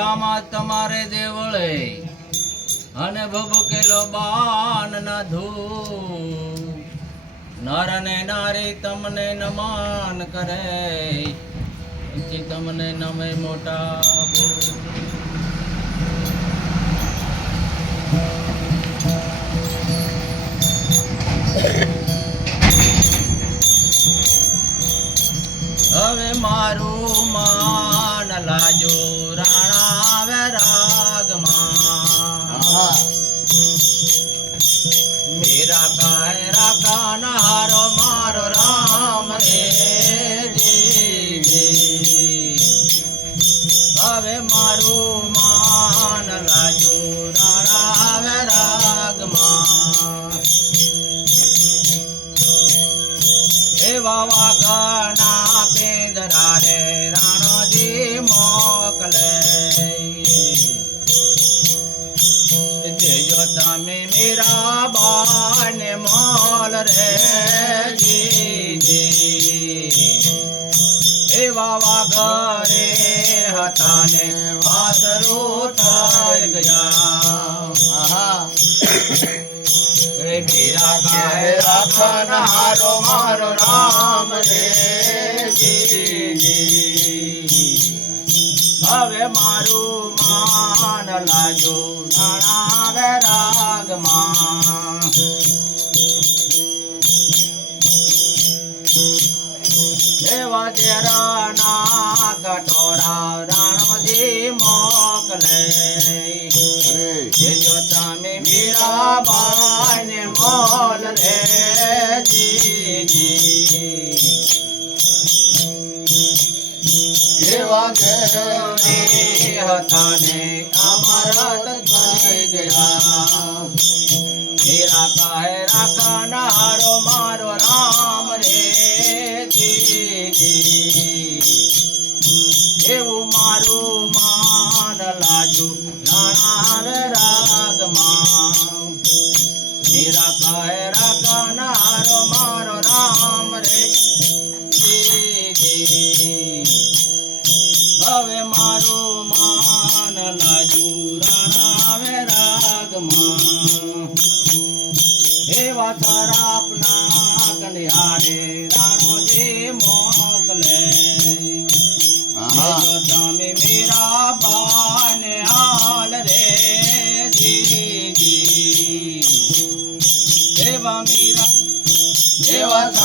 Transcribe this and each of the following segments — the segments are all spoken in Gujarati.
રામા તમારે દેવળે. અને ભભકેલો બાન ના ધૂ નર ને નારી તમને નમાન કરે. તમને નમે મોટા હવે મારું માન લાજો રાણા. હવે મારું માન લાજો રાણા વૈરાગમાં એવા વાઘના પિંજરા રે, રાણોજી મોકલે. જેજો તમે મીરા મોલ રે જીજી હતા વાસરો થાય ગયા. મીરા કાહે રાખન હારો મારો રામ રે હવે મારું માન લાજો નાણા વૈરાગમાં દેવા તેરાના કટોરા રાણોજી મોકલે. જે જો તમે મીરા બાને મોલ રે જીજી એવા ગેરી હતા ને અમારા થઈ ગયા. મેરા કાહે રાખા મારો નાણા રાગમાં મેરા કાહે રાખા નારો મારો રામ રે હવે મારું માન લાજુ રાણા વૈરાગમાં એવા તરાપના કન્યારે રાણોજી મોકલે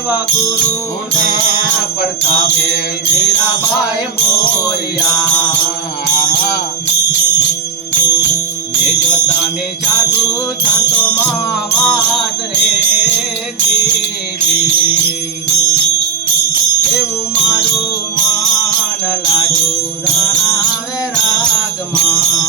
એવા ગુરુ ને પ્રતાપે મીરાબાઈ મોરિયા જો તમે સાધુ સંતો માં રે એવું મારું માન લાજુ રાણાવે રાગમાં.